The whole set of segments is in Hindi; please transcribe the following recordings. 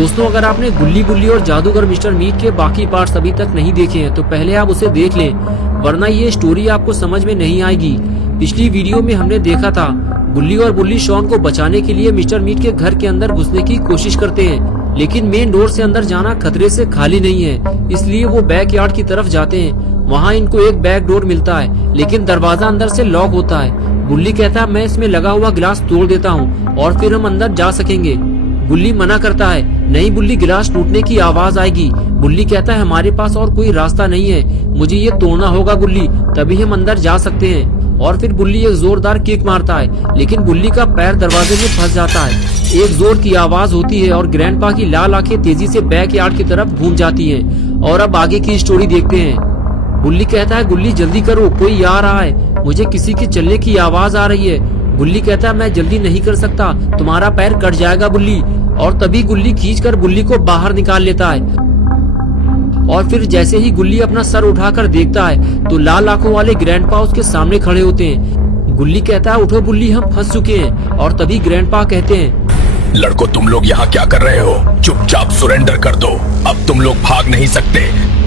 दोस्तों, अगर आपने गुल्ली बुल्ली और जादूगर मिस्टर मीट के बाकी पार्ट्स अभी तक नहीं देखे हैं तो पहले आप उसे देख लें, वरना ये स्टोरी आपको समझ में नहीं आएगी। पिछली वीडियो में हमने देखा था गुल्ली और बुल्ली शॉन को बचाने के लिए मिस्टर मीट के घर के अंदर घुसने की कोशिश करते हैं, लेकिन मेन डोर से अंदर जाना खतरे से खाली नहीं है, इसलिए वो बैक यार्ड की तरफ जाते हैं। वहाँ इनको एक बैक डोर मिलता है, लेकिन दरवाजा अंदर से लॉक होता है। बुल्ली कहता है मैं इसमें लगा हुआ गिलास तोड़ देता हूँ और फिर हम अंदर जा सकेंगे। बुल्ली मना करता है, नहीं बुल्ली, गिलास टूटने की आवाज आएगी। बुल्ली कहता है हमारे पास और कोई रास्ता नहीं है, मुझे ये तोड़ना होगा बुल्ली, तभी हम अंदर जा सकते हैं। और फिर बुल्ली एक जोरदार किक मारता है, लेकिन बुल्ली का पैर दरवाजे में फंस जाता है। एक जोर की आवाज होती है और ग्रैंडपा की लाल आंखें तेजी से बैक यार्ड की तरफ घूम जाती हैं। और अब आगे की स्टोरी देखते हैं। बुल्ली कहता है गुल्ली जल्दी करो, कोई आ रहा है, मुझे किसी के चलने की आवाज आ रही है। गुल्ली कहता है मैं जल्दी नहीं कर सकता, तुम्हारा पैर कट जाएगा बुल्ली। और तभी गुल्ली खींचकर बुल्ली को बाहर निकाल लेता है। और फिर जैसे ही गुल्ली अपना सर उठाकर देखता है तो लाल आंखों वाले ग्रैंडपा उसके सामने खड़े होते हैं। गुल्ली कहता है उठो बुल्ली, हम फंस चुके हैं। और तभी ग्रैंडपा कहते हैं लड़को, तुम लोग यहाँ क्या कर रहे हो? चुपचाप सरेंडर कर दो, अब तुम लोग भाग नहीं सकते।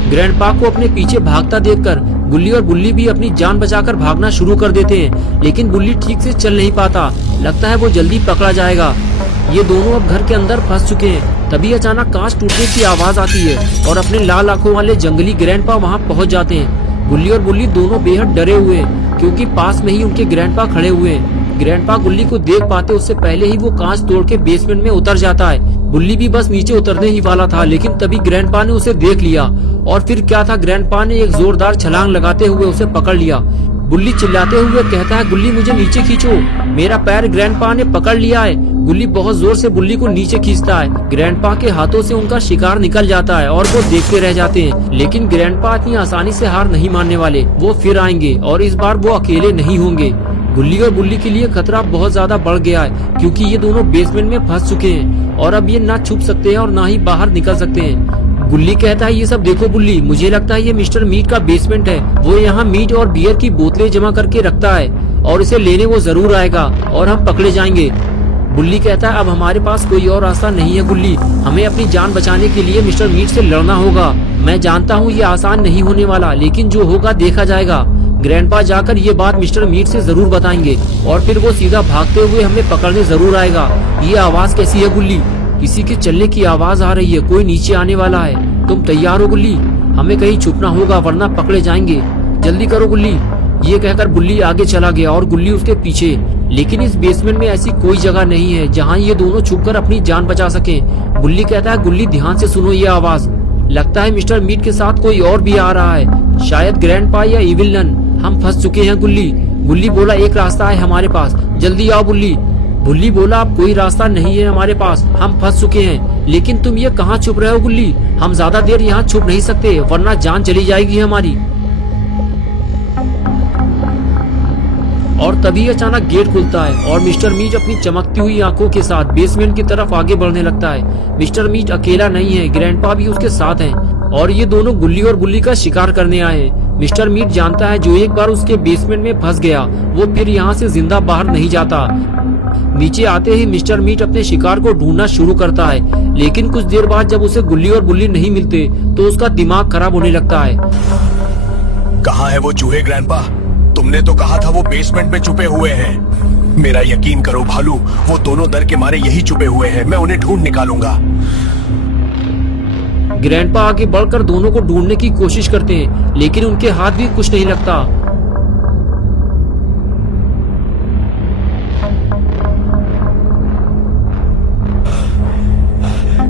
ग्रैंडपा को अपने पीछे भागता देखकर गुल्ली और बुल्ली भी अपनी जान बचाकर भागना शुरू कर देते हैं, लेकिन बुल्ली ठीक से चल नहीं पाता, लगता है वो जल्दी पकड़ा जाएगा। ये दोनों अब घर के अंदर फंस चुके हैं। तभी अचानक कांच टूटने की आवाज आती है और अपने लाल आंखों वाले जंगली ग्रैंडपा वहाँ पहुँच जाते हैं। गुल्ली और बुल्ली दोनों बेहद डरे हुए हैं, क्योंकि पास में ही उनके ग्रैंडपा खड़े हुए हैं। ग्रैंडपा गुल्ली को देख पाते उससे पहले ही वो कांच तोड़ के बेसमेंट में उतर जाता है। बुल्ली भी बस नीचे उतरने ही वाला था, लेकिन तभी ग्रैंडपा ने उसे देख लिया। और फिर क्या था, ग्रैंडपा ने एक जोरदार छलांग लगाते हुए उसे पकड़ लिया। बुल्ली चिल्लाते हुए कहता है गुल्ली मुझे नीचे खींचो, मेरा पैर ग्रैंडपा ने पकड़ लिया है। गुल्ली बहुत जोर से बुल्ली को नीचे खींचता है। ग्रैंडपा के हाथों से उनका शिकार निकल जाता है और वो देखते रह जाते हैं, लेकिन ग्रैंडपा इतनी आसानी से हार नहीं मानने वाले, वो फिर आएंगे और इस बार वो अकेले नहीं होंगे। गुल्ली और बुल्ली के लिए खतरा बहुत ज्यादा बढ़ गया है, क्योंकि ये दोनों बेसमेंट में फंस चुके हैं और अब ये ना छुप सकते हैं और ना ही बाहर निकल सकते हैं। गुल्ली कहता है ये सब देखो बुल्ली, मुझे लगता है ये मिस्टर मीट का बेसमेंट है। वो यहाँ मीट और बियर की बोतलें जमा करके रखता है और इसे लेने वो जरूर आएगा और हम पकड़े जाएंगे। बुल्ली कहता है अब हमारे पास कोई और रास्ता नहीं है गुल्ली, हमें अपनी जान बचाने के लिए मिस्टर मीट से लड़ना होगा। मैं जानता हूँ ये आसान नहीं होने वाला, लेकिन जो होगा देखा जाएगा। ग्रैंडपा जाकर ये बात मिस्टर मीट से जरूर बताएंगे और फिर वो सीधा भागते हुए हमें पकड़ने जरूर आएगा। ये आवाज कैसी है गुल्ली? किसी के चलने की आवाज आ रही है, कोई नीचे आने वाला है। तुम तैयार हो गुल्ली? हमें कहीं छुपना होगा वरना पकड़े जाएंगे, जल्दी करो गुल्ली। ये कहकर बुल्ली आगे चला गया और गुल्ली उसके पीछे। लेकिन इस बेसमेंट में ऐसी कोई जगह नहीं है जहाँ ये दोनों छुपकर अपनी जान बचा सके। बुल्ली कहता है गुल्ली ध्यान से सुनो ये आवाज, लगता है मिस्टर मीट के साथ कोई और भी आ रहा है, शायद ग्रैंडपा या इविल नन। हम फंस चुके हैं गुल्ली। बुल्ली बोला एक रास्ता है हमारे पास, जल्दी आओ बुल्ली। बुल्ली बोला अब कोई रास्ता नहीं है हमारे पास, हम फंस चुके हैं। लेकिन तुम ये कहाँ छुप रहे हो गुल्ली? हम ज्यादा देर यहाँ छुप नहीं सकते वरना जान चली जाएगी हमारी। और तभी अचानक गेट खुलता है और मिस्टर मीट अपनी चमकती हुई आंखों के साथ बेसमेंट की तरफ आगे बढ़ने लगता है। मिस्टर मीट अकेला नहीं है, ग्रैंडपा भी उसके साथ हैं और ये दोनों गुल्ली और बुल्ली का शिकार करने आए हैं। मिस्टर मीट जानता है जो एक बार उसके बेसमेंट में फंस गया वो फिर यहाँ से जिंदा बाहर नहीं जाता। नीचे आते ही मिस्टर मीट अपने शिकार को ढूंढना शुरू करता है, लेकिन कुछ देर बाद जब उसे गुल्ली और बुल्ली नहीं मिलते तो उसका दिमाग खराब होने लगता है। कहाँ है वो चूहे ग्रैंडपा? तुमने तो कहा था वो बेसमेंट में छुपे हुए हैं। मेरा यकीन करो भालू, वो दोनों डर के मारे यही छुपे हुए हैं, मैं उन्हें ढूंढ निकालूंगा। ग्रैंडपा आगे बढ़कर दोनों को ढूंढने की कोशिश करते हैं, लेकिन उनके हाथ भी कुछ नहीं लगता।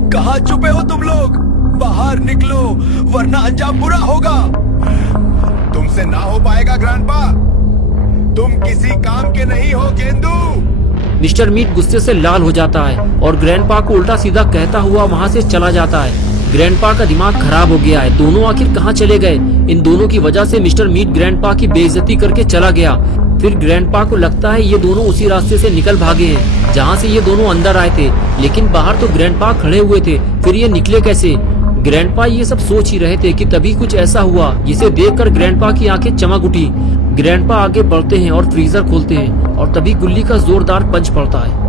कहाँ छुपे हो तुम लोग? बाहर निकलो वरना अंजाम बुरा होगा। तुमसे ना हो पाएगा ग्रैंडपा, तुम किसी काम के नहीं हो गेंदू। मिस्टर मीट गुस्से से लाल हो जाता है और ग्रैंडपा को उल्टा सीधा कहता हुआ वहाँ से चला जाता है। ग्रैंडपा का दिमाग खराब हो गया है, दोनों आखिर कहाँ चले गए? इन दोनों की वजह से मिस्टर मीट ग्रैंडपा की बेइज्जती करके चला गया। फिर ग्रैंडपा को लगता है ये दोनों उसी रास्ते से निकल भागे हैं जहाँ से ये दोनों अंदर आए थे, लेकिन बाहर तो ग्रैंडपा खड़े हुए थे, फिर ये निकले कैसे? ग्रैंडपा ये सब सोच ही रहे थे कि तभी कुछ ऐसा हुआ जिसे देखकर ग्रैंडपा की आंखें चमक उठी। ग्रैंडपा आगे बढ़ते हैं और फ्रीजर खोलते हैं और तभी गुल्ली का जोरदार पंच पड़ता है।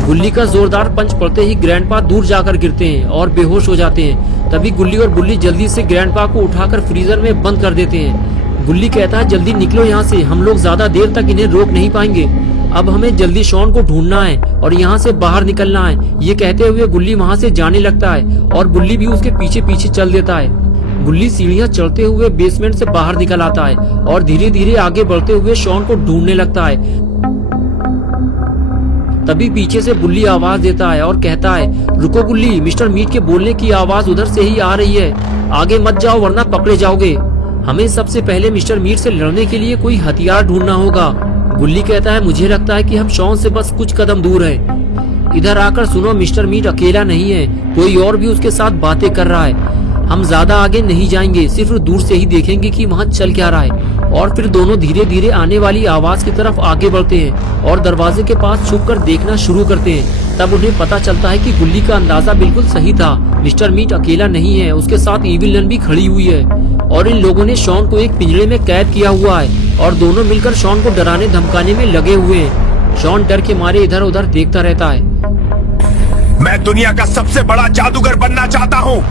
गुल्ली का जोरदार पंच पड़ते ही ग्रैंडपा दूर जाकर गिरते हैं और बेहोश हो जाते हैं। तभी गुल्ली और बुल्ली जल्दी से ग्रैंडपा को उठाकर फ्रीजर में बंद कर देते हैं। गुल्ली कहता है जल्दी निकलो यहाँ से, हम लोग ज्यादा देर तक इन्हें रोक नहीं पाएंगे। अब हमें जल्दी शॉन को ढूंढना है और यहाँ से बाहर निकलना है। ये कहते हुए गुल्ली वहाँ से जाने लगता है और बुल्ली भी उसके पीछे पीछे चल देता है। गुल्ली सीढ़ियाँ चढ़ते हुए बेसमेंट से बाहर निकल आता है और धीरे धीरे आगे बढ़ते हुए शॉन को ढूंढने लगता है। तभी पीछे से बुल्ली आवाज देता है और कहता है रुको गुल्ली, मिस्टर मीट के बोलने की आवाज उधर से ही आ रही है, आगे मत जाओ वरना पकड़े जाओगे। हमें सबसे पहले मिस्टर मीट से लड़ने के लिए कोई हथियार ढूंढना होगा। गुल्ली कहता है मुझे लगता है कि हम शॉन से बस कुछ कदम दूर हैं। इधर आकर सुनो, मिस्टर मीट अकेला नहीं है, कोई और भी उसके साथ बातें कर रहा है। हम ज्यादा आगे नहीं जाएंगे, सिर्फ दूर से ही देखेंगे कि वहाँ चल क्या रहा है। और फिर दोनों धीरे धीरे आने वाली आवाज की तरफ आगे बढ़ते हैं और दरवाजे के पास छुपकर देखना शुरू करते हैं। तब उन्हें पता चलता है कि गुल्ली का अंदाजा बिल्कुल सही था, मिस्टर मीट अकेला नहीं है, उसके साथ इविलन भी खड़ी हुई है और इन लोगों ने शॉन को एक पिंजरे में कैद किया हुआ है और दोनों मिलकर शॉन को डराने धमकाने में लगे हुए हैं। शॉन डर के मारे इधर उधर देखता रहता है। मैं दुनिया का सबसे बड़ा जादूगर बनना चाहता हूँ,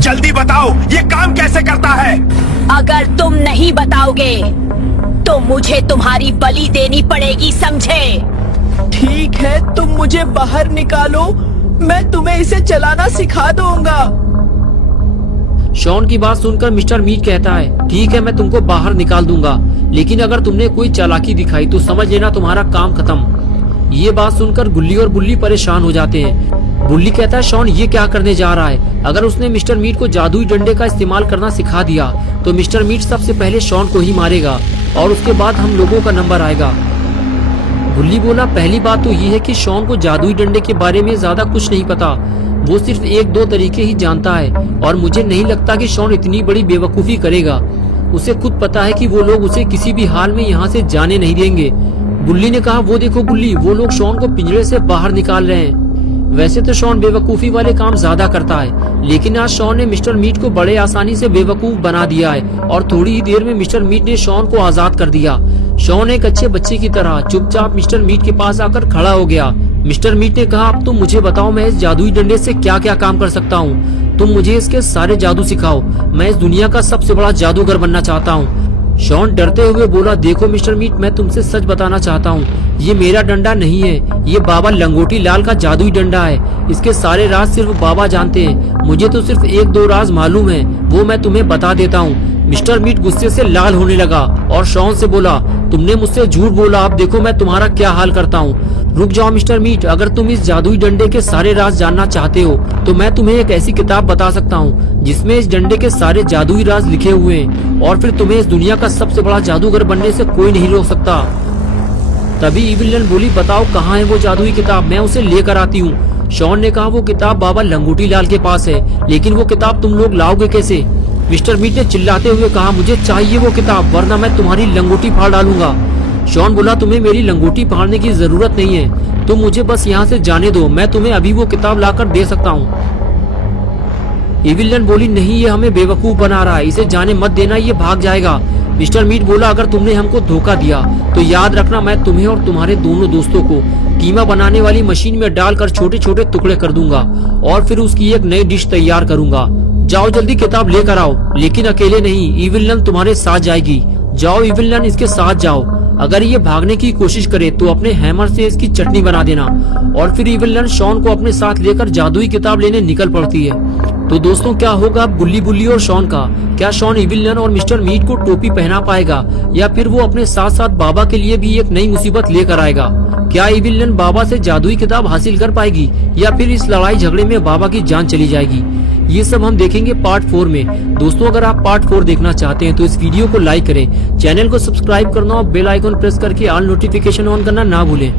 जल्दी बताओ ये काम कैसे करता है। अगर तुम नहीं बताओगे तो मुझे तुम्हारी बलि देनी पड़ेगी, समझे? ठीक है, तुम मुझे बाहर निकालो, मैं तुम्हें इसे चलाना सिखा दूंगा। शॉन की बात सुनकर मिस्टर मीट कहता है ठीक है, मैं तुमको बाहर निकाल दूंगा, लेकिन अगर तुमने कोई चालाकी दिखाई तो समझ लेना तुम्हारा काम खत्म। ये बात सुनकर गुल्ली और बुल्ली परेशान हो जाते हैं। बुल्ली कहता है शॉन ये क्या करने जा रहा है, अगर उसने मिस्टर मीट को जादुई डंडे का इस्तेमाल करना सिखा दिया तो मिस्टर मीट सबसे पहले शॉन को ही मारेगा और उसके बाद हम लोगों का नंबर आएगा। बुल्ली बोला पहली बात तो ये है कि शॉन को जादुई डंडे के बारे में ज्यादा कुछ नहीं पता, वो सिर्फ एक दो तरीके ही जानता है और मुझे नहीं लगता कि शॉन इतनी बड़ी बेवकूफी करेगा। उसे खुद पता है कि वो लोग उसे किसी भी हाल में यहाँ से जाने नहीं देंगे। बुल्ली ने कहा वो देखो गुल्ली, वो लोग शॉन को पिंजरे से बाहर निकाल रहे हैं। वैसे तो शॉन बेवकूफी वाले काम ज्यादा करता है, लेकिन आज शॉन ने मिस्टर मीट को बड़े आसानी से बेवकूफ बना दिया है और थोड़ी ही देर में मिस्टर मीट ने शॉन को आजाद कर दिया। शॉन एक अच्छे बच्चे की तरह चुपचाप मिस्टर मीट के पास आकर खड़ा हो गया। मिस्टर मीट ने कहा अब तुम मुझे बताओ मैं इस जादुई डंडे से क्या क्या काम कर सकता हूँ, तुम मुझे इसके सारे जादू सिखाओ, मैं इस दुनिया का सबसे बड़ा जादूगर बनना चाहता हूँ। शॉन डरते हुए बोला देखो मिस्टर मीट, मैं तुमसे सच बताना चाहता हूँ, ये मेरा डंडा नहीं है, ये बाबा लंगोटी लाल का जादुई डंडा है। इसके सारे राज सिर्फ बाबा जानते हैं, मुझे तो सिर्फ एक दो राज मालूम है, वो मैं तुम्हें बता देता हूँ। मिस्टर मीट गुस्से से लाल होने लगा और शॉन से बोला तुमने मुझसे झूठ बोला, अब देखो मैं तुम्हारा क्या हाल करता हूँ। रुक जाओ मिस्टर मीट, अगर तुम इस जादुई डंडे के सारे राज जानना चाहते हो तो मैं तुम्हें एक ऐसी किताब बता सकता हूँ जिसमें इस डंडे के सारे जादुई राज लिखे हुए हैं और फिर तुम्हें इस दुनिया का सबसे बड़ा जादूगर बनने से कोई नहीं रोक सकता। तभी इविलन बोली बताओ कहाँ है वो जादुई किताब, मैं उसे लेकर आती हूँ। शॉन ने कहा वो किताब बाबा लंगोटी लाल के पास है, लेकिन वो किताब तुम लोग लाओगे कैसे? मिस्टर मीट ने चिल्लाते हुए कहा मुझे चाहिए वो किताब, वरना मैं तुम्हारी लंगोटी फाड़ डालूंगा। शॉन बोला तुम्हें मेरी लंगोटी फाड़ने की जरूरत नहीं है, तुम मुझे बस यहाँ से जाने दो, मैं तुम्हें अभी वो किताब लाकर दे सकता हूँ। इविलन बोली नहीं, ये हमें बेवकूफ बना रहा है, इसे जाने मत देना, ये भाग जाएगा। मिस्टर मीट बोला अगर तुमने हमको धोखा दिया तो याद रखना मैं तुम्हें और तुम्हारे दोनों दोस्तों को कीमा बनाने वाली मशीन में डालकर छोटे छोटे टुकड़े कर दूंगा और फिर उसकी एक नई डिश तैयार करूंगा। जाओ जल्दी किताब लेकर आओ, लेकिन अकेले नहीं, इविलन तुम्हारे साथ जाएगी। जाओ इविलन, इसके साथ जाओ, अगर ये भागने की कोशिश करे तो अपने हैमर से इसकी चटनी बना देना। और फिर इविलन शॉन को अपने साथ लेकर जादुई किताब लेने निकल पड़ती है। तो दोस्तों क्या होगा बुल्ली बुल्ली और शॉन का? क्या शॉन इविलन और मिस्टर मीट को टोपी पहना पाएगा या फिर वो अपने साथ साथ बाबा के लिए भी एक नई मुसीबत लेकर आएगा? क्या इविलन बाबा से जादुई किताब हासिल कर पाएगी या फिर इस लड़ाई झगड़े में बाबा की जान चली जाएगी? ये सब हम देखेंगे पार्ट 4 में। दोस्तों अगर आप पार्ट 4 देखना चाहते हैं तो इस वीडियो को लाइक करें, चैनल को सब्सक्राइब करना और बेल आइकन प्रेस करके ऑल नोटिफिकेशन ऑन करना ना भूलें।